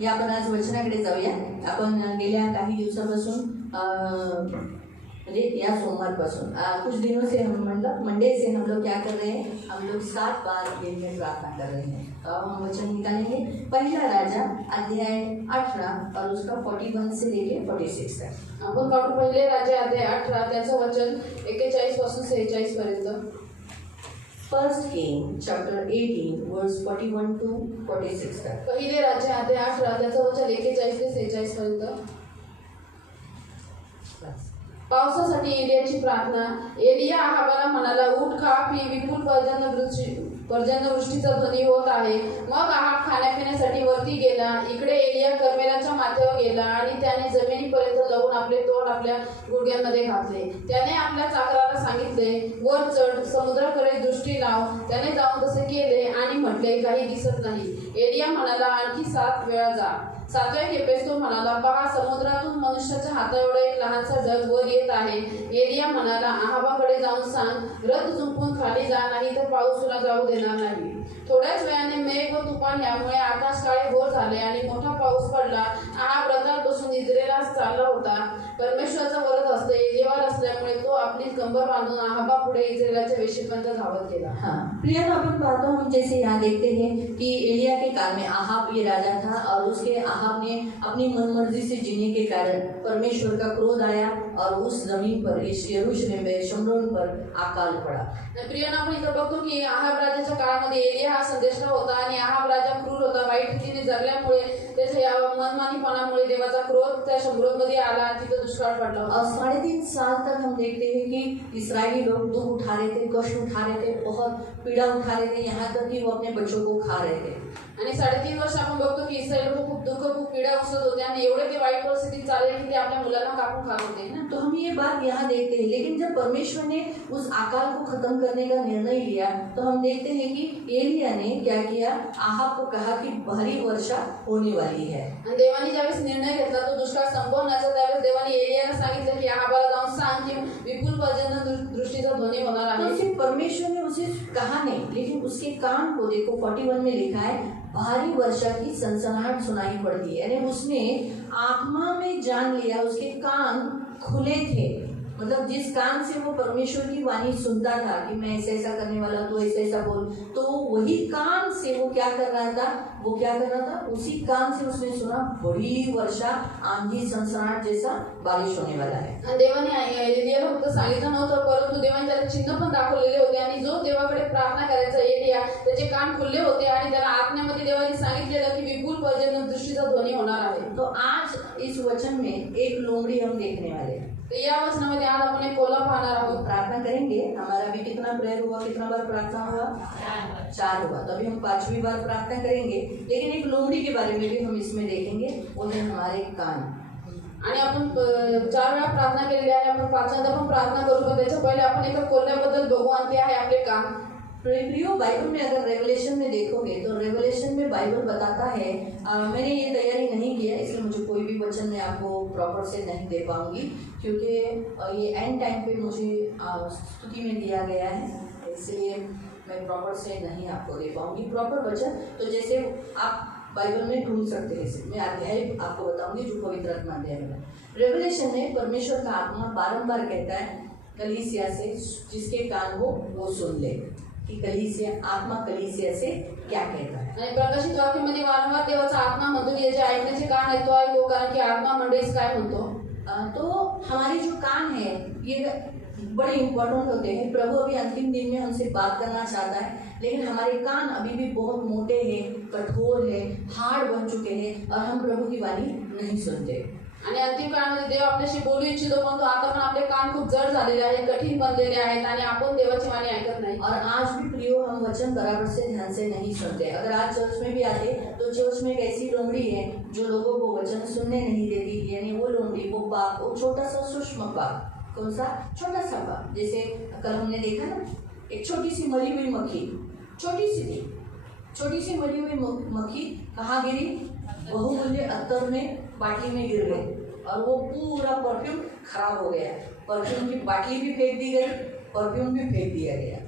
या आपण आज वचनाकडे जाऊया। आपण गेल्या काही दिवसापासून म्हणजे या सोमवारपासून कुछ दिनों से हम मतलब मंडे से हम लोग क्या कर रहे हैं, हम लोग 7 बार दिन में प्रार्थना कर रहे हैं। तो अब हम वचन निकालेंगे पहला राजा अध्याय 18 और उसका 41 से लेके 46 तक। आपण काढू पहिले राजा अध्याय 18 त्याचं वचन 41 पासून 46 पर्यंत। फर्स्ट किंग चैप्टर 18 वर्स 41 to 46 तक। पहिले राजा अध्याय 18 त्याचं वचन 41 ते 46 पर्यंत। पावसासाठी एलियाची प्रार्थना। एलिया आहाबाला म्हणाला, उठ, खा, पी, विपुल पर्जन्यवृष्टीचा ध्वनी होत आहे। मग आहाब खाण्यापिण्यासाठी वरती गेला। इकडे एलिया कर्मेलाच्या माथ्यावर गेला आणि त्याने जमिनीपर्यंत लावून आपले तोंड आपल्या गुडघ्यांमध्ये घातले। त्याने आपल्या चाकराला सांगितले, वर चढ, समुद्राकडे दृष्टी लाव। त्याने जाऊन तसे केले आणि म्हटले, काही दिसत नाही। एलिया म्हणाला, आणखी 7 वेळा जा। 7व्या खेपेस तो म्हणाला, पहा, समुद्रातून मनुष्याच्या हाताएवढा एक लहानसा ढग वर येत आहे। एलिया म्हणाला, आहाबाकडे जाऊन सांग, रथ झुंपून खाली जा, नाही तर पाऊस तुला जाऊ देणार नाही। थोड्याच वेळाने मेघ व तुफान यामुळे आकाश काळे घोर झाले आणि मोठा पाऊस पडला। आहाब रथात बसून इस्रायेला चालला होता। परमेश्वराचा वरद हस्त एलियावर असल्यामुळे तो आपली कंबर बांधून आहाबा पुढे इस्रायेलाच्या वेशीपर्यंत धावत गेला। प्रिय अपन बातों हम जैसे यहाँ देखते हैं कि एलिया के काल में आहाब ये राजा था और उसके आहाब ने अपनी मनमर्जी से जीने के कारण परमेश्वर का क्रोध आया और उस जमीन पर, इस यरूशलेम में, शमरोन पर अकाल पड़ा। प्रियांना आपण इथं बघतो की आहाब राजाच्या काळामध्ये एलिया हा संदेशला होता आणि आहाब राजा क्रूर होता। वाईट रीतीने जगल्यामुळे त्याच्या या मनमानीपणामुळे देवाचा क्रोध त्या शमरोनमध्ये आला आणि तिथं दुष्काळ पडला। और 3.5 साल तक हम देखते हैं कि इस्राएली लोग दुख उठा रहे थे, कष्ट उठा रहे थे, बहुत पीड़ा उठा रहे थे, यहाँ तक कि वो अपने बच्चों को खा रहे थे। आणि 3.5 वर्ष आपण बघतो की इस्रायल लोक खूप दुःख, खूप पीडा उसत होते आणि एवढे ते वाईट परिस्थितीत चालले की ते आपल्या मुलांना कापून खात होते ना। तो हम ये बात यहाँ देखते हैं, लेकिन जब परमेश्वर ने उस अकाल को खत्म करने का निर्णय लिया तो हम देखते हैं कि एलिया ने क्या किया, आहाब को कहा कि भारी वर्षा होने वाली है। आणि देवाने ज्यावेळेस निर्णय घेतला तो दुष्काळ संपवण्याचा, त्यावेळेस देवाने एलियाला सांगितलं की आहाबाला जाऊन सांग की विपुल पर्जन्य दृष्टीचा ध्वनी होणार आहे। तो सिर्फ परमेश्वर ने उसे कहा नहीं, लेकिन उसके कान को देखो 41 में लिखा है, भारी वर्षा की सनसनाहट सुनाई पड़ती है। यानी उसने आत्मा में जान लिया, उसके कान खुले थे। मतलब जिस कान से वो परमेश्वर की वाणी सुनता था कि मैं ऐसा ऐसा करने वाला, तो ऐसा ऐसा बोल, तो वही कान से वो क्या कर रहा था, उसी कान से उसने सुना, बड़ी वर्षा, आंधी, सनसनाहट जैसा बारिश होने वाला है। देवाने एलियाला फक्त सांगितलं नव्हतं, परंतु देवाने त्याला चिन्ह पण दाखवलेले होते आणि जो देवाकडे प्रार्थना करायचा एलिया, त्याचे कान खुले होते आणि त्याला आत्म्यामध्ये देवाने सांगितलेलं की विपुल पर्जन्य दृष्टीचा ध्वनी होणार आहे। तो आज इस वचन में एक लोमड़ी हम देखने वाले हैं। तो या वचनामध्ये आज आपण एक कोला पाहणार आहोत। प्रार्थना करेंगे। हमारा भी कितना प्रेयर हुआ, कितना बार प्रार्थना हुआ? 4 हुआ। तो अभी हम 5वीं बार प्रार्थना करेंगे, लेकिन एक लोमड़ी के बारे में भी हम इसमें देखेंगे, वो है हमारे कान। आणि आपण 4 वेळा प्रार्थना केलेली आहे, आपण 5व्यांदा पण प्रार्थना करू, पण त्याच्या पहिले आपण एका कोल्ह्याबद्दल बघू आणि ते आहे आपले कान। प्रियो, बाइबल में अगर रेवलेशन में देखोगे तो रेवलेशन में बाइबल बताता है, मैंने ये तैयारी नहीं किया इसलिए मुझे कोई भी वचन मैं आपको प्रॉपर से नहीं दे पाऊंगी, क्योंकि ये एंड टाइम पे मुझे स्तुति में दिया गया है, इसलिए मैं प्रॉपर से नहीं आपको दे पाऊंगी प्रॉपर वचन। तो जैसे आप बाइबल में ढूंढ सकते हैं, मैं अध्याय आपको बताऊंगी जो पवित्र आत्मा अध्याय में। रेवलेशन में परमेश्वर का आत्मा बारंबार कहता है कलीसिया से, जिसके कान हो वो सुन ले कि कलीसिया, आत्मा कलीसिया से क्या कहता है। आणि प्रकाशित वाक्यामध्ये वारंवार देवाचा आत्मा म्हणतो की जे ऐकण्याचे कान आहेत तो ऐको, कारण की आत्मा मंडळीस काय म्हणतो। तो हमारे जो कान है ये बड़े इम्पोर्टेंट होते हैं। प्रभु अभी अंतिम दिन में हमसे बात करना चाहता है, लेकिन हमारे कान अभी भी बहुत मोटे हैं, कठोर है, हार्ड बन चुके हैं और हम प्रभु की वाणी नहीं सुनते। आणि अंतिम काळामध्ये देव आपल्याशी बोलू इच्छितो, परंतु आता पण आपले कान खूप जड झालेले आहेत, कठीण बनलेले आहेत आणि आपण देवाची वाणी ऐकत नाही। और आज भी प्रियो हम वचन बराबर से ध्यान से नहीं सुनते। अगर आज चर्च में भी आते तो चर्च में एक ऐसी लोमड़ी है जो लोगों को वचन सुनने नहीं देती, यानी वो लोमड़ी, वो पाप, वो छोटा सा सूक्ष्म पाप। कौन सा? छोटा सा पाप। जैसे कल हमने देखा ना, एक छोटी सी मरी हुई मक्खी, छोटी सी मरी हुई मक्खी कहाँ गिरी? बहुमूल्य अत्तर में, बाटली में गिर गई और वो पूरा परफ्यूम खराब हो गया। परफ्यूम की बाटली भी फेंक दी गई, परफ्यूम भी फेंक दिया गया।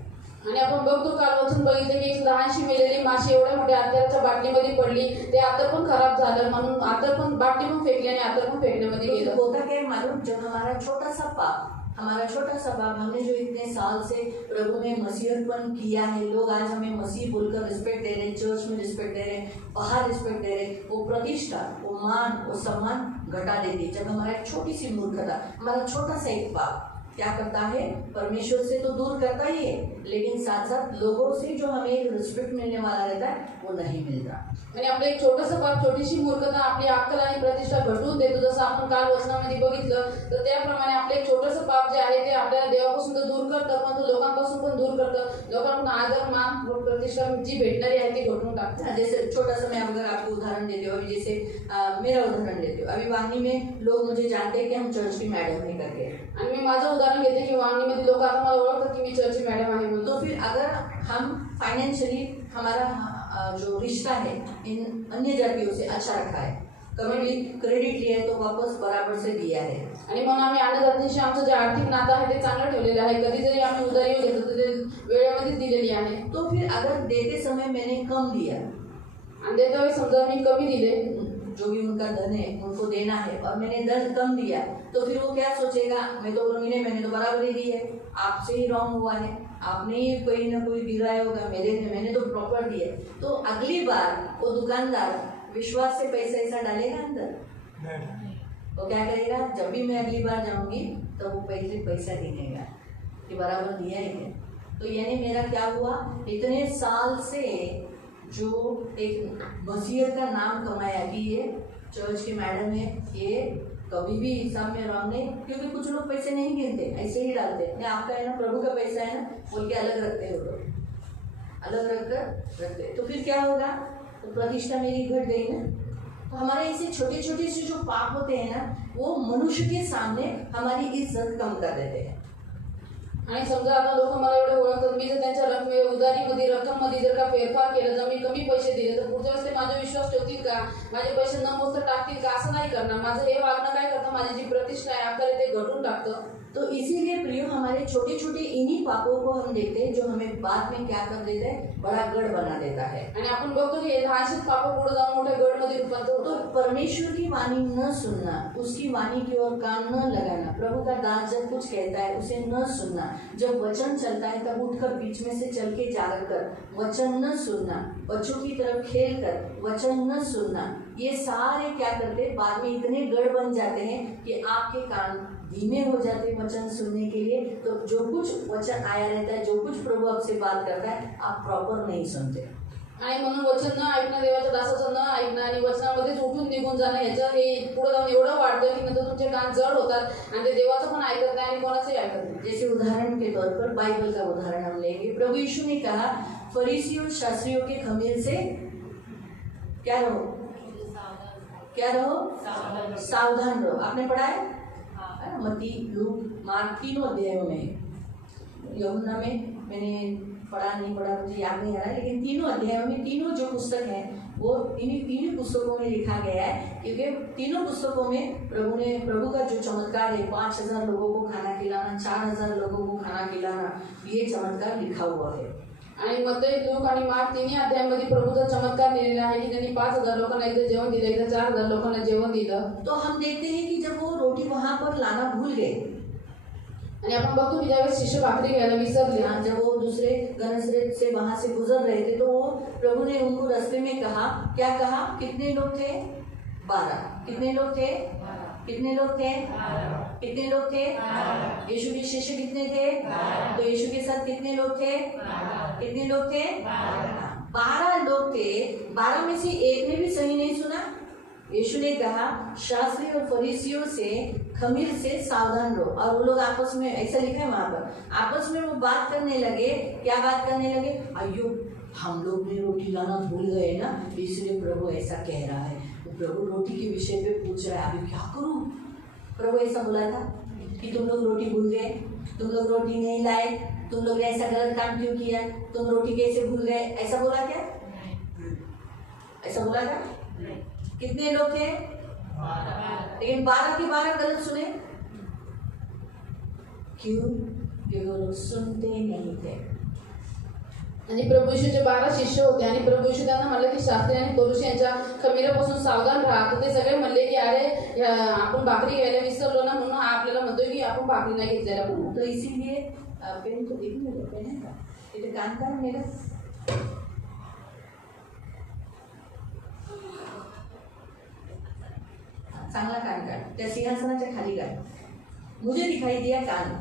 आणि आपण बघतो काल वचन बघितलं की एक लहानशी मेलेली माशी एवढ्या मोठ्या अत्तराच्या बाटलीमध्ये पडली, ते अत्तर पण खराब झालं म्हणून अत्तर पण बाटली पण फेकली आणि अत्तर पण फेकण्यामध्ये तो गेलं. होता क्या है मालूम, जब हमारा छोटा सा पाप हमने जो इतने साल से प्रभु में मसीहतपन किया है, लोग आज हमें मसीह बोलकर रिस्पेक्ट दे रहे हैं, चर्च में रिस्पेक्ट दे रहे हैं, बाहर रिस्पेक्ट दे रहे हैं, वो प्रतिष्ठा, वो मान, वो सम्मान घटा देती है। जब हमारा एक छोटी सी मूर्खता, हमारा छोटा सा एक पाप क्या करता है, परमेश्वर से तो दूर करता ही है, लेकिन साथ साथ लोगों से जो हमें एक रिस्पेक्ट मिलने वाला रहता है वो नहीं मिलता। आणि आपलं एक छोटंसं पाप, छोटीशी मूर्खता आपली अक्कल आणि प्रतिष्ठा घटवून देतो. जसं आपण काल वचनामध्ये बघितलं तर त्याप्रमाणे आपलं एक छोटंसं पाप जे आहे ते आपल्याला देवापासून तर दूर करतं, पण लोकांपासून पण दूर करतं. लोकांकडून आदर मान प्रतिष्ठा जी भेटणारी आहे ती घटवून टाकतं. जैसे छोटा सा मैं अगर आपको उदाहरण देती हूँ, अभी जैसे मेरा उदाहरण देती हूँ, अभी वांगी में लोग मुझे जानते हैं कि हम चर्च की मैडम है करके, आणि मी माझं उदाहरण घेते की वांगणीमध्ये लोक आता मला ओळखतात की मी चर्चची मॅडम आहे म्हणून. तो फिर अगर हम फाइनेंशियली हमारा जो रिश्ता है इन अन्य जातियों से अच्छा रखा है, कभी भी क्रेडिट लिया है तो वापस बराबर से दिया है, आणि म्हणून आम्ही अन्नजातीशी आमचं जे आर्थिक नातं आहे ते चांगलं ठेवलेलं आहे. कधी जरी आम्ही उधारी घेतलं तर ते वेळेमध्येच दिलेली आहे. तो फिर अगर देते समय मैंने कम दिया, आणि देते वेळी समजा मी कमी दिले, जो भी उनका धन है उनको देना है, और मैंने धन कम दिया, तो फिर वो क्या सोचेगा, मैं तो बोलूँगी नहीं मैंने तो बराबर ही दी है, आपसे ही रॉन्ग हुआ है, आपने ही कोई ना कोई गिराया होगा, मैंने तो प्रॉपर दिया। तो अगली बार वो दुकानदार विश्वास से पैसा ऐसा डालेगा अंदर, वो क्या करेगा, जब भी मैं अगली बार जाऊंगी तो वो पैसा देगा कि बराबर दिया ही है। तो यानी मेरा क्या हुआ, इतने साल से जो एक मसीहत का नाम कमाया कि ये चर्च की मैडम है, ये कभी भी हिसाब में रॉन्ग नहीं, क्योंकि कुछ लोग पैसे नहीं गिनते, ऐसे ही डालते हैं, आपका है ना प्रभु का पैसा है ना बोल के अलग रखते हो, लोग अलग रखकर रखते। तो फिर क्या होगा, तो प्रतिष्ठा मेरी घट गई ना। तो हमारे ऐसे छोटे छोटे से जो पाप होते हैं ना, वो मनुष्य के सामने हमारी इज्जत कम कर देते हैं। आणि समजा आता लोक मला एवढे ओळखतात, मी जर त्यांच्या उधारीमध्ये रक्कममध्ये जर का फेरफार केलं, जर मी कमी पैसे दिले तर पुढच्या वेळेस ते माझा विश्वास ठेवतील का, माझे पैसे न मोजता टाकतील का, असं नाही करणार. माझं हे वागणं काय करतं, माझी जी प्रतिष्ठा आहे अक्कल ते घटून टाकतं. तो इसीलिए प्रियो हमारे छोटे छोटे इन्हीं पापों को हम देखते हैं जो हमें बाद में क्या कर देता है, बड़ा गढ़ बना देता है। आणि आपण बघतो की लहानशे पाप पुढे जाऊन मोठ्या गढ़मध्ये रूपांतर होतं. तो परमेश्वर की वाणी न सुनना, उसकी वाणी की ओर कान न लगाना, प्रभु का दास जब कुछ कहता है उसे न सुनना, जब वचन चलता है तब उठकर बीच में से चल के जाकर कर वचन न सुनना, बच्चों की तरफ खेल कर वचन न सुनना, ये सारे क्या करते, बाद में इतने गढ़ बन जाते हैं कि आपके कान धीमे हो जाते वचन सुनने के लिए। तो जो कुछ वचन आया रहता है, जो कुछ प्रभु आपसे बात करता है, आप प्रॉपर नहीं सुनते। आणि म्हणून वचन न ऐकणं, देवाच्या दासाचं न ऐकणं आणि वचनामध्येच उठून निघून जाणं, ह्याचं हे पुढे जाऊन एवढं वाढतं की नंतर तुमचे कान जड होतात आणि ते देवाचं पण ऐकत नाही आणि कोणाचंही ऐकत नाही. जैसे उदाहरण के तौर पर बाइबल का उदाहरण हम लेंगे। प्रभु यीशु ने कहा, फरीसियों शास्त्रियों के खमीर से क्या रहो, क्या रहो, सावधान रहो। आपने पढ़ा है मत्ती, लूक, मार्क तीनों अध्यायों में, यूहन्ना में मैंने पढ़ा नहीं पढ़ा मुझे याद नहीं आ रहा है, लेकिन तीनों अध्यायों में तीनों जो पुस्तक हैं वो इन्हीं पुस्तकों में लिखा गया है, क्योंकि तीनों पुस्तकों में प्रभु का जो चमत्कार है, 5000 लोगों को खाना खिलाना, 4000 लोगों को खाना खिलाना, ये चमत्कार लिखा हुआ है। आणि मत्ती, लूक आणि मार्क तिन्ही अध्यायामध्ये प्रभूचा चमत्कार लिहिलेला आहे की त्यांनी 5000 लोकांना एकदा जेवण दिलं, एकदा 4000 लोकांना जेवण दिलं. तो हम देखते हैं कि जब वो रोटी वहां पर लाना भूल गए, आणि आपण बघतो की ज्यावेळेस शिष्य भाकरी घ्यायला विसरले, जब वो दूसरे गनसरेत से वहां से गुजर रहे थे, तो वो प्रभु ने उनको रास्ते में कहा, क्या कहा, कितने लोग थे, 12, कितने लोग थे, कितने लोग थे, कितने लोग थे, यीशु के शिष्य कितने थे, तो यीशु के साथ कितने लोग थे, कितने लोग थे, 12 लोग थे। 12 में से एक ने भी सही नहीं सुना। यीशु ने कहा, शास्त्री और फरीसियों से खमीर से सावधान रहो। और वो लोग आपस में, ऐसा लिखा है वहां पर, आपस में वो बात करने लगे। क्या बात करने लगे, अयो हम लोग ने रोटी लाना भूल गए ना, इसलिए प्रभु ऐसा कह रहा है। प्रभु रोटी के विषय पे पूछ रहा है, अभी क्या करूं। प्रभु ऐसा बोला था कि तुम लोग रोटी भूल गए, तुम लोग रोटी नहीं लाए, तुम लोग ने ऐसा गलत काम क्यों किया, तुम रोटी कैसे भूल गए, ऐसा बोला क्या, ऐसा बोला था? कितने लोग थे, लेकिन 12 के 12 गलत सुने। क्यों? क्योंकि वो लोग सुनते नहीं थे। आणि प्रभू येशूचे 12 शिष्य होते आणि प्रभू येशू त्यांना म्हणलं की शास्त्री आणि फरीसी यांच्या खमीरापासून सावधान राहा. तर ते सगळे म्हणले की अरे आपण भाकरी घ्यायला विसरलो ना, म्हणून हा आपल्याला म्हणतोय की आपण भाकरी नाही घेतलेला म्हणून. तो इसीलिए पेन तो देखिए मेरे पेन है का इथे कान का मेरा चांगला कान काढ, त्या सिंहासनाच्या खाली काढ. मुझे दिखाई दिया कान,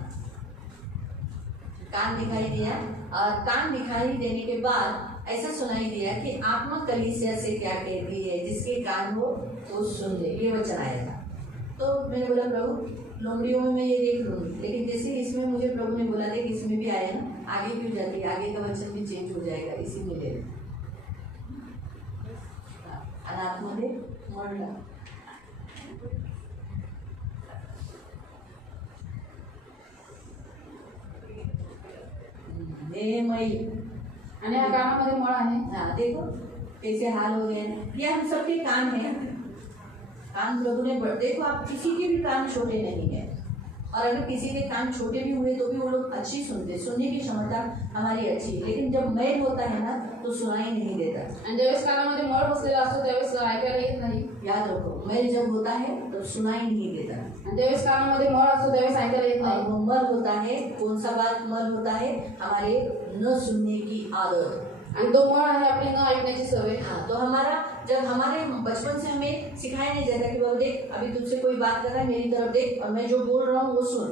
कान दिखाई दिया, और कान दिखाई देने के बाद ऐसा सुनाई दिया कि आत्मा कलीसिया से क्या कहती है, जिसके कान हो वो सुन ले. ये वचन आया था. तो मैंने बोला प्रभु लोमड़ियों में मैं ये देख लूँगी, लेकिन जैसे इसमें मुझे प्रभु ने बोला था कि इसमें भी आया ना, आगे क्यों जाती है, आगे का वचन भी चेंज हो जाएगा इसी में ले. अनात्मध्ये मरला आणि या कानामध्ये मळ आहे. हाँ देखो कैसे हाल हो गए. ये हम सबके कान हैं. कान प्रभु ने देखो, आप किसी के भी कान छोटे नहीं है, और अगर किसी के कान छोटे भी हुए तो भी वो लोग अच्छी सुनते, सुनने की क्षमता हमारी अच्छी है. लेकिन जब मैल होता है ना तो सुनाई नहीं देता. आणि ज्यावेळेस कानामध्ये मळ बसलेला असतो त्यावेळेस ऐकायला येत नाही. याद रखो, मैल जब होता है तो सुनाई नहीं देता. आणि ज्यावेळेस कानामध्ये मळ असतो त्यावेळेस ऐकायला येत नाही. वो मल होता है, कौन सा बात मल होता है, हमारे न सुनने की आदत. आणि तो मळ आहे आपली न ऐकण्याची सवय. हाँ, तो हमारा जब हमारे बचपन से हमें सिखाया नहीं जाता कि बाबा देख अभी तुझसे कोई बात कर रहा है, मेरी तरफ देख और मैं जो बोल रहा हूँ वो सुन.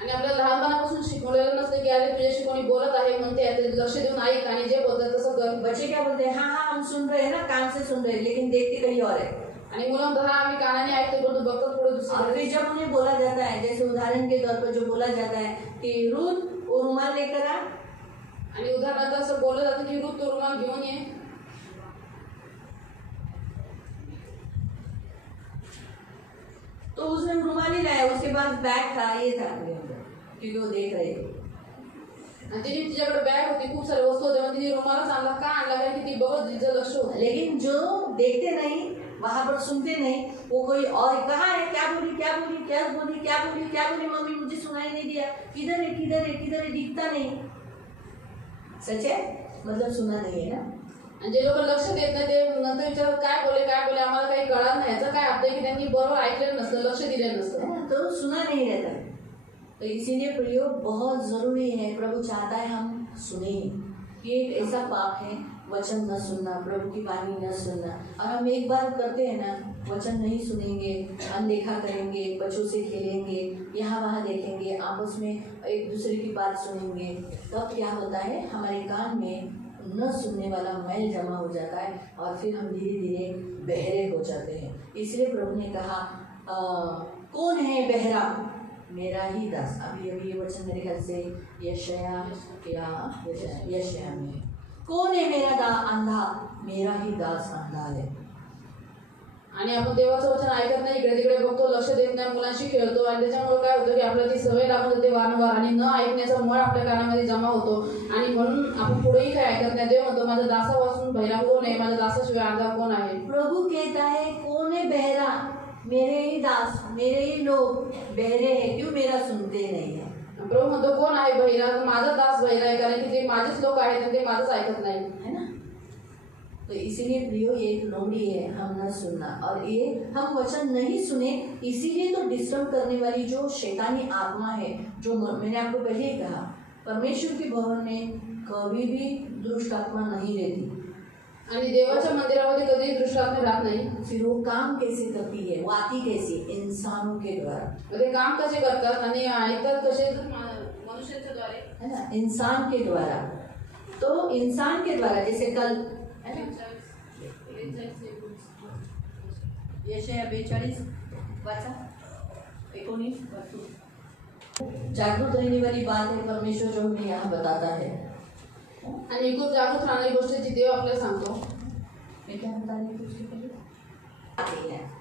आणि आपल्याला लहानपणापासून शिकवलेलं नसतं की अरे तुझ्याशी कोणी बोलत आहे म्हणते लक्ष देऊन ऐक आणि जे बोलतात तसं कर. बच्चे क्या बोलते हैं, हाँ हाँ हम सुन रहे हैं ना, कान से सुन रहे हैं, लेकिन देखते कहीं और है. आणि मुलं म्हणतात हा आम्ही कानाने ऐकतो पण बघतो थोडं और दुसरं. फिर जब उन्हें बोला जाता है, जैसे उदाहरण के तौर पर जो बोला जाता है कि रूथ वो रुमाल लेकर आ, आणि उदाहरणार्थ असं बोललं जातं की रूप तो रुमाल घेऊन ये. तो उसने रुमाल ही लाया, उसके पास बैग था, ये था अपने अंदर, क्योंकि वो देख रहे थे. आणि तिने तिच्याकडे बॅग होती, खूप सारे वस्तू होते, तिने रुमालच आणला. का आणला कारण की ती बघत तिचं लक्ष होतं. लेकिन जो देखते नहीं, वहां पर सुनते नहीं, वो कोई और कहाँ है, क्या बोली क्या बोली क्या बोली क्या बोली क्या बोली, मम्मी मुझे सुनाई नहीं दिया, किधर है किधर है किधर है, दिखता नहीं. सच है, मतलब सुना नहीं है ना. आणि जे लोक लक्ष देत नाही ते नंतर विचारतात काय बोले आम्हाला काही कळत नाही. याचं काय अर्थ आहे की त्यांनी बरोबर ऐकलेलं नसतं, लक्ष दिलेलं नसतं. तो सुना नहीं रहता. तो इसीलिए प्रयोग बहुत जरूरी है. प्रभु चाहता है हम सुने. ये एक ऐसा पाप है वचन न सुनना, प्रभु की वाणी न सुनना. और हम एक बार करते हैं ना, वचन नहीं सुनेंगे, अनदेखा करेंगे, बच्चों से खेलेंगे, यहाँ वहाँ देखेंगे, आपस में एक दूसरे की बात सुनेंगे, तब क्या होता है हमारे कान में न सुनने वाला मैल जमा हो जाता है और फिर हम धीरे धीरे बहरे हो जाते हैं. इसलिए प्रभु ने कहा कौन है बहरा, मेरा ही दास. अभी अभी ये वचन मेरे ख्याल से यशाया में, कौन है मेरा अंधा, मेरा ही दास अंधा है. आणि आपण देवाचं वचन ऐकत नाही, इकडे तिकडे बघतो, लक्ष देत नाही, मुलांशी खेळतो आणि त्याच्यामुळे काय होतं की आपल्याला ती सवय लागून जाते वारंवार आणि न ऐकण्याचा मळ आपल्या कानामध्ये जमा होतो आणि म्हणून आपण पुढेही काय ऐकत नाही. देव म्हणतो माझ्या दासापासून बहिरा कोण आहे, माझ्या दासाशिवाय अंधा कोण आहे. प्रभु कहता है कौन है बहरा, मेरे ही दास मेरे ही लोग बहरे हैं, क्यों मेरा सुनते नहीं है. प्रभू म्हणतो कोण आहे बहिरा, माझा दास बहिरा आहे कारण की ते माझेच लोक आहेत आणि ते माझंच ऐकत नाही, है ना. तो इसीलिए प्रियो ये एक लोमड़ी है, हम न सुनना. और ये हम वचन नहीं सुने, इसीलिए तो डिस्टर्ब करने वाली जो शैतानी आत्मा है, जो मैंने आपको पहले ही कहा, परमेश्वर के भवन में कभी भी दुष्ट आत्मा नहीं रहती. आणि देवाच्या मंदिरामध्ये कधीही दुष्ट आत्मा राहत नाही. फिर वो काम कैसे करती है, वो आती कैसे, इंसानों के द्वारा. ते काम कसे करतात आणि ऐकतात कसे, मनुष्याच्या द्वारे, है ना, इंसान के द्वारा. तो इंसान के द्वारा जैसे कल यशाया 42 वाचा 19 जागरूक रहने वाली बात है परमेश्वर जो हमें यहाँ बताता है. आणि खूप जागरूक राहणारी गोष्ट जी देव आपल्याला सांगतो. मैं क्या बता रही थी उसके पहले,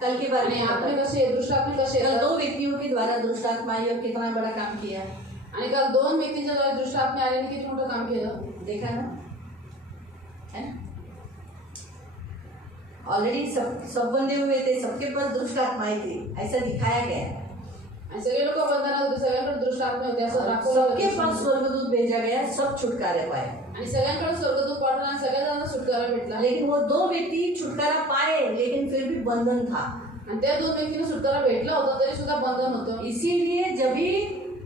कल के बारे में आपने कसे दुष्ट आत्मा कसे, कल 2 व्यक्तियों के द्वारा दुष्ट आत्माएं और कितना बड़ा काम किया. आणि काल 2 व्यक्तींच्या द्वारे दुष्ट आत्मा आल्याने किती मोठं काम केलं, देखा ना. है ऑलरेडी सब बंधे हुए थे, सबके पास दुष्ट आत्माएं थी, ऐसा दिखाया गया. सगळे लोक बंधनात होते, सगळ्यांकडे दुष्ट आत्मा होते असं दाखवलं. सबके पास स्वर्गदूत भेजा गया, सब छुटकारे पाए. आणि सगळ्यांकडे स्वर्गदूत पाठवला आणि सगळ्यांना सुटकारा भेटला. लेकिन वो 2 व्यक्ति छुटकारा पाए, लेकिन फिर भी बंधन था. आणि त्या 2 व्यक्तींना सुटकारा भेटला होता तरी सुद्धा बंधन होतं. इसीलिए जब भी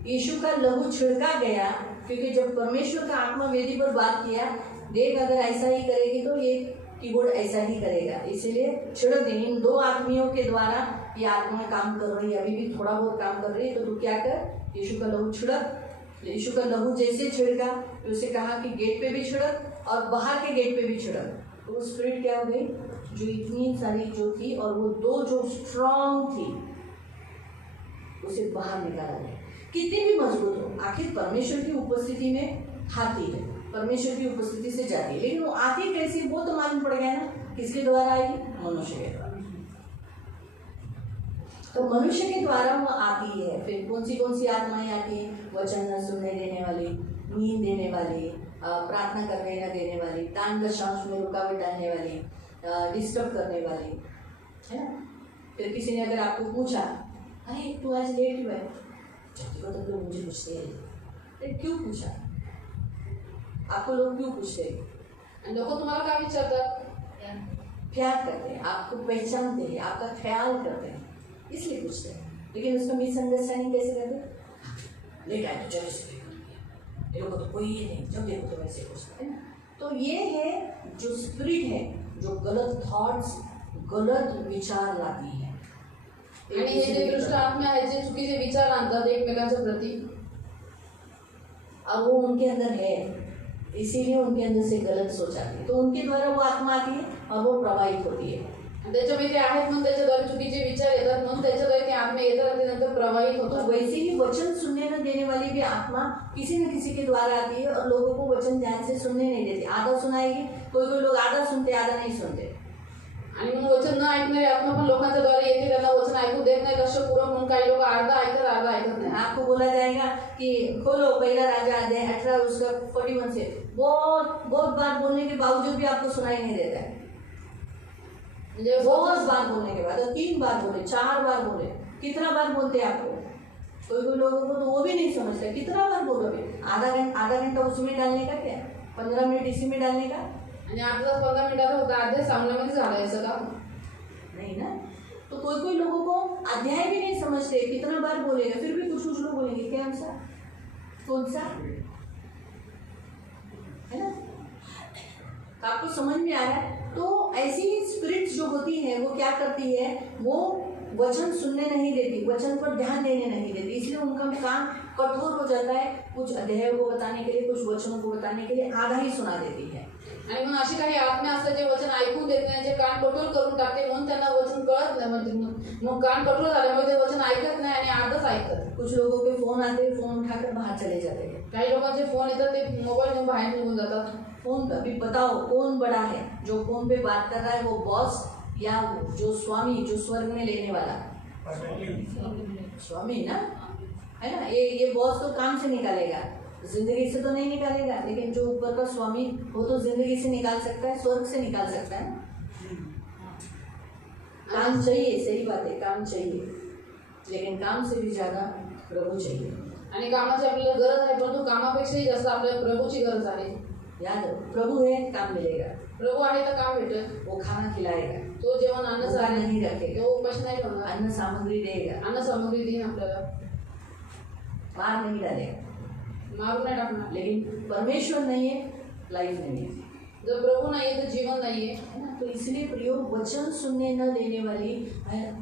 यीशु का लहू छिड़का गया, क्योंकि जब परमेश्वर का आत्मा वेदी पर बात किया, देख अगर ऐसा ही करेगी तो ये कीबोर्ड ऐसा ही करेगा, इसीलिए छिड़क देंगे. इन 2 आदमियों के द्वारा ये आत्मा काम कर रही है, अभी भी थोड़ा बहुत काम कर रही है. तो तू क्या कर, यीशु का लहू छिड़क. यीशु का लहू जैसे छिड़का तो उसे कहा कि गेट पे भी छिड़क और बाहर के गेट पे भी छिड़क. तो वो स्पिरिट क्या हो गई, जो इतनी सारी जो थी और वो 2 जो स्ट्रांग थी उसे बाहर निकाला गया. कितनी भी मजबूत हो, आखिर परमेश्वर की उपस्थिति में आती है, परमेश्वर की उपस्थिति से जाती है, लेकिन वो आती कैसी वो तो मालूम पड़ गया ना, किसके द्वारा आएगी, मनुष्य के द्वारा. तो मनुष्य के द्वारा वो आती है. फिर कौन सी आत्माएं आती हैं, वचन न सुनने देने वाली, नींद देने वाली, प्रार्थना करने न देने वाली, तान दशांश में रुकावट डालने वाली, डिस्टर्ब करने वाली, है ना. फिर किसी ने अगर आपको पूछा, अरे तू आज लेट हुआ है, तो तुम लोग मुझे पूछते हैं, क्यों पूछा, आपको लोग क्यों पूछते हैं, लोग तुम्हाला काय विचारतात, प्यार करते हैं, आपको पहचानते हैं, आपका ख्याल करते हैं, इसलिए पूछते हैं. लेकिन उसका मिसअंडरस्टैंडिंग कैसे करते हैं, लेट आए तो चलो से देखो तो कोई ये नहीं, जब देखो तो वैसे पूछते हैं. तो ये है जो स्पिरिट है, जो गलत थॉट्स, गलत विचार लाती है. आणि हे जे दुष्ट आत्मा आहेत जे चुकीचे विचार आणतात एकमेकांच्या प्रती, अब वो उनके अंदर है, इसीलिए उनके अंदर से गलत सोच आती है. तो उनके द्वारा वो आत्मा आती है और वो प्रवाहित होती है. त्याच्यामध्ये ते आहेत म्हणून त्याच्याद्वारे चुकीचे विचार येतात, म्हणून त्याच्याद्वारे ते आत्मा येतात आणि नंतर प्रवाहित तो होतात. वैसे ही वचन सुनने न देने वाली भी आत्मा किसी न किसी के द्वारा आती है और लोगों को वचन ध्यान से सुनने नहीं देती. आधा सुनाएगी, कोई लोग आधा सुनते, आधा नहीं सुनते. आणि म्हणून वचन न ऐकणारी आत्मा पण लोकांच्या द्वारे येते, त्यांना वचन ऐकू देत नाही लक्षपूर्वक, म्हणून काही लोक अर्धा ऐकतात अर्धा ऐकत नाही. आपको बोला जाएगा कि खोलो पहला राजा अध्याय 18 उसका 41 से, बहुत बात बोलने के बावजूद भी आपको सुनाई नहीं देता है. म्हणजे बहुत बार बोलने के बाद, 3 बार बोले, 4 बार बोले, कितना बार बोलते हैं आपको, कोई लोगों को तो वो भी नहीं समझते, कितना बार बोलोगे, आधा घंटा उसमें डालने का क्या, 15 मिनट इसी में डालने का, आणि 8-15 मिनिटाचा होता अध्याय सामन्यामध्ये झाडायचं का नहीं ना. तो कोई लोगों को अध्याय भी नहीं समझते, कितना बार बोलेगा, फिर भी कुछ लोग बोलेंगे क्या सा, कौन सा, है ना. तो आपको समझ में आ रहा है. तो ऐसी स्पिरिट्स जो होती है वो क्या करती है, वो वचन सुनने नहीं देती, वचन पर ध्यान देने नहीं देती, इसलिए उनका काम कठोर हो जाता है. कुछ अध्यायों को बताने के लिए, कुछ वचनों को बताने के लिए आधा ही सुना देती है. आणि मग अशी काही आत्मा असतात जे वचन ऐकून देत नाही, जे कान कठोर करून टाकते, म्हणून त्यांना वचन कळत नाही. म्हणजे मग कान कठोर झाल्यामुळे ते वचन ऐकत नाही आणि अर्धच ऐकतात. कुछ लोगों के फोन आते हैं, फोन उठाकर बाहर चले जाते हैं. काही लोकांचे फोन येतात, ते मोबाईल घेऊन बाहेर निघून जातात. फोन अभी बताओ कौन बड़ा है, जो फोन पे बात कर रहा है वो बॉस या जो स्वामी, जो स्वर्ग में लेने वाला, स्वामी ना, है ना. ये बॉस तो काम से निकालेगा, जिंदगी से तो नहीं निकालेगा, लेकिन जो ऊपर का स्वामी वो तो जिंदगी से निकाल सकता है, स्वर्ग से निकाल सकता है. काम चाहिए, सही बात है, काम चाहिए, लेकिन काम से भी ज्यादा प्रभु चाहिए. आणि कामाची आपल्याला गरज आहे, परंतु कामापेक्षाही जास्त आपल्याला प्रभूची गरज आहे. याद रखो, प्रभु है काम मिलेगा, प्रभू आहे तर काम भेटेल. वो खाना खिलाएगा, तो जेवण अन्न भूखा नहीं रखेगा, तो उपाशी नाही ठेवणार, अन्न सामग्री देगा, अन्न सामग्री देईन आपल्याला, मार नहीं डालेगा. मारून नाही टाकणार. लेकिन परमेश्वर नहीं है, लाइफ नहीं है. जर प्रभू नाही तर जीवन नाही आहे. है ना. तो इसलिए प्रयोग वचन सुनने न देने वाली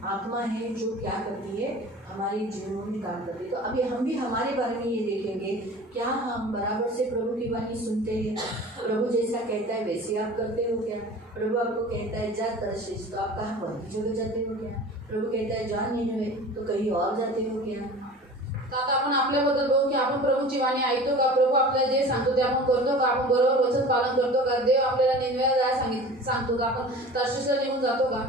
आत्मा है जो क्या करती है, हमारे जीवनों में काम करती है. तो अभी हम भी हमारे बारे में ये देखेंगे, क्या हम बराबर से प्रभु की वाणी सुनते हैं, प्रभु जैसा कहता है वैसे आप करते हो क्या. प्रभु आपको कहता है जा तर्शीश, तो आप कहाँ वही जगह जाते हो क्या. प्रभु कहता है जा निनवे, तो कहीं और जाते हो क्या. तर आता आपण आपल्याबद्दल बघू की आपण प्रभूची वाणी ऐकतो का, प्रभू आपल्याला जे सांगतो ते आपण करतो का, आपण बरोबर वचन पालन करतो का, देव आपल्याला निनवेला जायला सांगतो का, आपण तर्शीशला निघून जातो का.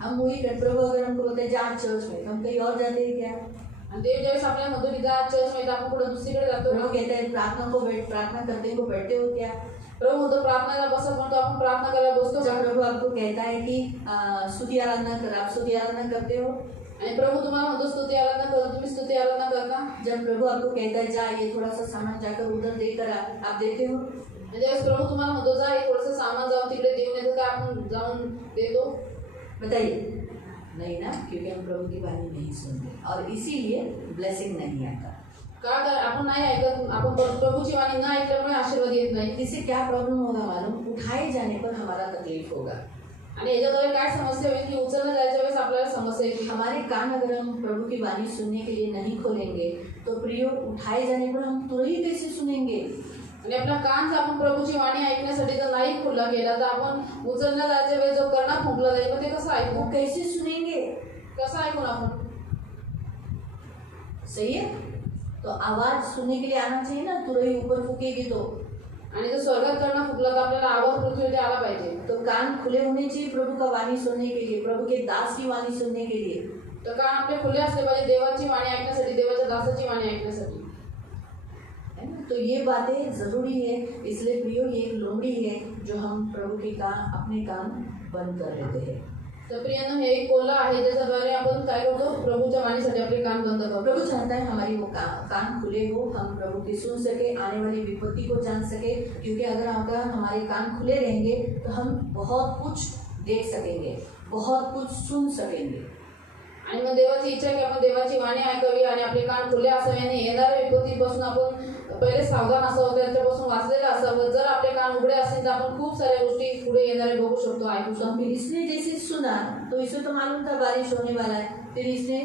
हम वही कर, प्रभु अगर हमको बोलते हैं जा चर्च में, हम कहीं और जाते हैं क्या. आणि देव ज्यावेळेस आपल्याला म्हणतो की जा चर्च मध्ये, आपण पुढे दुसरीकडे जातो. प्रभु कहता है प्रार्थना करते हो बैठते हो क्या. प्रभू म्हणतो प्रार्थनाला बसा, म्हणतो आपण प्रार्थना करायला बसतो. जब प्रभु आपको कहता है कि स्तुति आराधना कर, आप स्तुति आराधना करते हो. आणि प्रभू तुम्हाला म्हणतो स्तुती आराधना करा, तुम्ही स्तुती आराधना करता. जब प्रभु आपको कहता है जा ये थोड़ा सा सामान जाकर उधर देकर आ, आप देते हो? आणि ज्यावेळेस प्रभू तुम्हाला म्हणतो जा हे थोडंसं सामान जाऊन तिकडे देऊन येतो, काय आपण जाऊन देतो? बताइए. नहीं ना, क्योंकि हम प्रभु की वाणी नहीं सुनते और इसीलिए ब्लेसिंग नहीं आता. का कर आपण नाही ऐकत, आपण प्रभूची वाणी न ऐकल्यामुळे आशीर्वाद येत नाही. इससे क्या प्रॉब्लम होगा मालूम? उठाए जाने पर हमारा तकलीफ होगा. आणि याच्याद्वारे काय समस्या होईल की उचलला जायच्या वेळेस आपल्याला समस्या येईल. हमारे कान अगर हम प्रभु की वाणी सुनने के लिए नहीं खोलेंगे तो प्रियो उठाए जाने पर हम तुरंत कैसे सुनेंगे? आणि आपला कान जर आपण प्रभूची वाणी ऐकण्यासाठी जर नाही खुला केला तर आपण उचलला जायच्या वेळेस जो करणा फुंकला जाईल मग ते कसं ऐकू? वो कैसे सुनेंगे? कसं ऐकून आपण? सही है. तो आवाज सुनने के लिए आना चाहिए ना. तुरही ऊपर फूकेगी तो. आणि जर स्वर्गात करणा फुंकला तर आपल्याला आवाज पृथ्वीवरती आला पाहिजे. तो कान खुले होने चाहिए प्रभु का वाणी सुनने के लिए, प्रभु के दास की वाणी सुनने के लिए. तर कान आपले खुले असले पाहिजे देवाची वाणी ऐकण्यासाठी, देवाच्या दासाची वाणी ऐकण्यासाठी. है ना. तो ये बातें जरूरी है. इसलिए प्रियो ये एक लोमड़ी है जो हम प्रभु के कान अपने कान बंद कर देते हैं. तर प्रियानं हे एक कोला आहे ज्याच्याद्वारे आपण काय करतो? प्रभूच्या वाणीसाठी आपले कान बंद करतो. प्रभु चाहता है हमारी वो कान खुले हो, हम प्रभु की सुन सके, आने वाली विपत्ति को जान सके. क्योंकि अगर हमारे कान खुले रहेंगे तो हम बहुत कुछ देख सकेंगे, बहुत कुछ सुन सकेंगे. आणि मग देवाची इच्छा आहे की आपण देवाची वाणी ऐकावी आणि आपले कान खुले असावे आणि येणाऱ्या विपत्तीपासून आपण पहिले सावधान असावं, त्यांच्यापासून वाचलेलं असावं. जर आपले कान उघडे असतील तर आपण खूप साऱ्या गोष्टी पुढे येणारे बघू शकतो, ऐकू तो शकतो. फिर इसने जैसे सुना तो इसे तो मालूम था बारिश होने वाला है. फिर इसने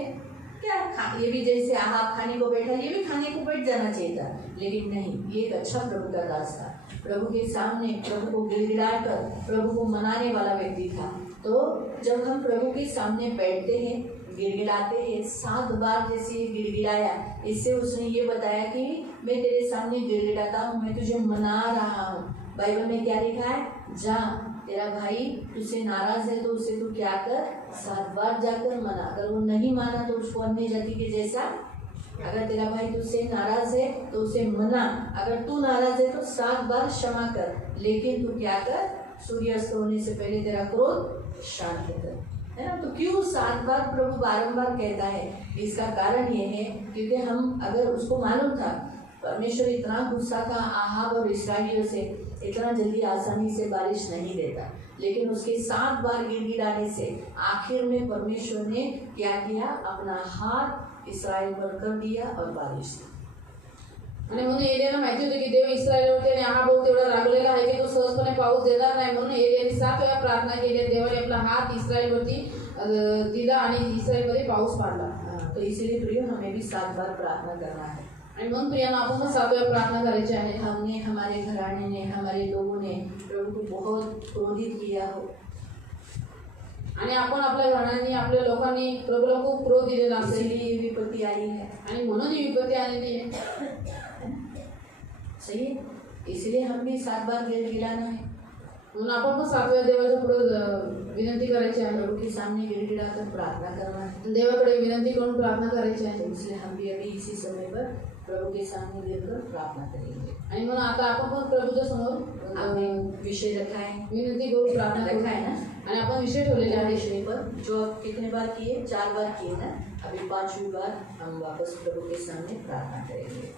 ये भी जैसे आप खाने को बैठा, ये भी खाने को बैठ जाना चाहिए था. लेकिन नहीं, ये एक अच्छा प्रभु का दास था. प्रभु के सामने प्रभु को गिड़गिड़ाकर प्रभु को मनाने वाला व्यक्ति था. तो जब हम प्रभु के सामने बैठते हैं, गिड़गिड़ाते हैं, 7 बार जैसे गिड़गिड़ाया, इससे उसने ये बताया कि मैं तेरे सामने गिड़गिड़ाता हूँ, मैं तुझे मना रहा हूँ. बाइबल में क्या लिखा है? जा तेरा भाई तुझसे नाराज है तो उसे तू क्या कर? 7 बार जाकर मना. अगर वो नहीं माना तो उसको अन्य जाति के जैसा. अगर तेरा भाई तुझसे नाराज है तो उसे मना. अगर तू नाराज है तो 7 बार क्षमा कर. लेकिन तू क्या कर? सूर्यास्त होने से पहले तेरा क्रोध शांत कर. है ना. तो क्यों 7 बार प्रभु बारंबार कहता है? इसका कारण ये है क्योंकि हम अगर उसको मालूम था परमेश्वर इतना गुस्सा था आहाब और इस्राएलियों से, इतना जल्दी आसानी से बारिश नहीं देता. लेकिन उसके 7 बार गिड़गिड़ाने से आखिर में परमेश्वर ने क्या किया? अपना हाथ इस्राएल पर कर दिया और बारिश दी. आणि म्हणून एलियाला माहिती होतं की देव इस्रायलवरती आणि आहाबावर तेवढा रागलेला आहे की तो सहजपणे पाऊस देणार नाही. म्हणून एलियाने 7 वेळा प्रार्थना केली. देवाने आपला हात इस्रायलवरती दिला आणि इस्रायलमध्ये पाऊस पडला. तो इसीलिए प्रियो हमें भी 7 बार प्रार्थना करना है. आणि म्हणून प्रियानं आपण पण 7 वेळा प्रार्थना करायची आहे. हमने, हमारे घराने ने, हमारे लोगों ने प्रभु को बहुत क्रोधित किया हो. आणि आपण आपल्या घराण्यांनी, आपल्या लोकांनी प्रभूला खूप क्रोध दिलेला असेल. इसीलिए ये विपत्ति आई है. आणि म्हणून ही विपत्ती आलेली आहे. सही है. इसलिए हम भी 7 बार गिड़गिड़ाना है. म्हणून आपण पण 7 वेळा देवाच्या पुढे विनंती करायची आहे. प्रभु के सामने गिड़गिड़ाकर प्रार्थना करना है. देवाकडे विनंती करून प्रार्थना करायची आहे. इसलिए हम भी अभी इसी समय पर प्रभु के सामने गिरकर प्रार्थना करेंगे. आणि म्हणून आता आपण पण प्रभूच्या समोर आपने विषय रखा है, विनंती करून प्रार्थना रखा करू. है ना. आणि आपण विषय ठेवलेले आहे. विषय पर जो आप कितने बार किए? 4 बार किए ना. अभी 5वीं बार हम वापस प्रभु के सामने प्रार्थना करेंगे.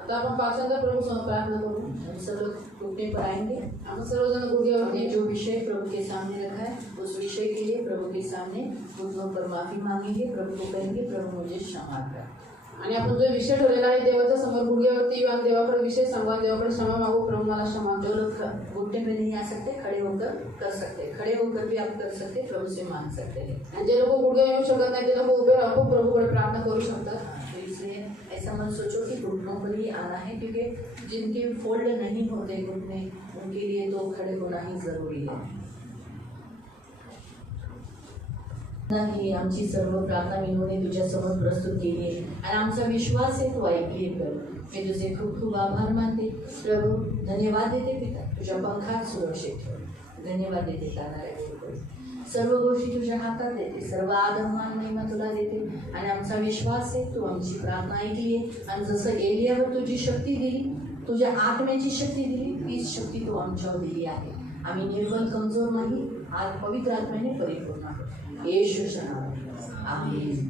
आता आपण 5वींदा प्रभू समोर प्रार्थना करू. हम सब लोग घुटने पर आएंगे. आपण सर्वजण गुडघ्यावरती हमने जो विषय प्रभु के सामने रखा है उस विषय के लिए प्रभु के सामने घुटनों पर माफी मांगेंगे. प्रभु को कहेंगे प्रभु मुझे क्षमा कर. आणि आपण जो विषय ठेवलेला आहे देवाच्या समोर गुडघ्यावरती येऊ आणि देवाकडे विषय सांगू, देवाकडे क्षमा मागू. प्रभू मला क्षमा कर. जो लोग घुटने पे नहीं आ सकते खड़े होकर कर सकते, खड़े होकर भी आप कर सकते, प्रभु से मांग सकते हैं. आणि जे लोक गुडघे येऊ शकत नाही ते लोक उभे राहून प्रभूकडे प्रार्थना करू शकतात. तो इसलिए ऐसा मत सोचो कि घुटनों पर ही आना है, क्योंकि जिनके फोल्ड नहीं होते घुटने उनके लिए तो खड़े होना ही जरूरी है. नाही आमची सर्व प्रार्थना विनोने तुझ्या समोर प्रस्तुत केली आहे आणि आमचा विश्वास आहे तू ऐकली प्रभू. मी तुझे खूप खूप आभार मानते प्रभू. धन्यवाद देते पिता तुझ्या पंखात सुरक्षित ठेव. धन्यवाद देते जाणाऱ्या सर्व गोष्टी तुझ्या हातात देते. सर्व आदर मान महिमा तुला देते आणि आमचा विश्वास आहे तू आमची प्रार्थना ऐकली आहे. आणि जसं एलियावर तुझी शक्ती दिली, तुझ्या आत्म्याची शक्ती दिली, तीच शक्ती तू आमच्यावर दिली आहे. आम्ही निर्बल कमजोर नाही, आज पवित्र आत्म्याने परिपूर्ण आहोत. येशूच्या नावाने आमेन.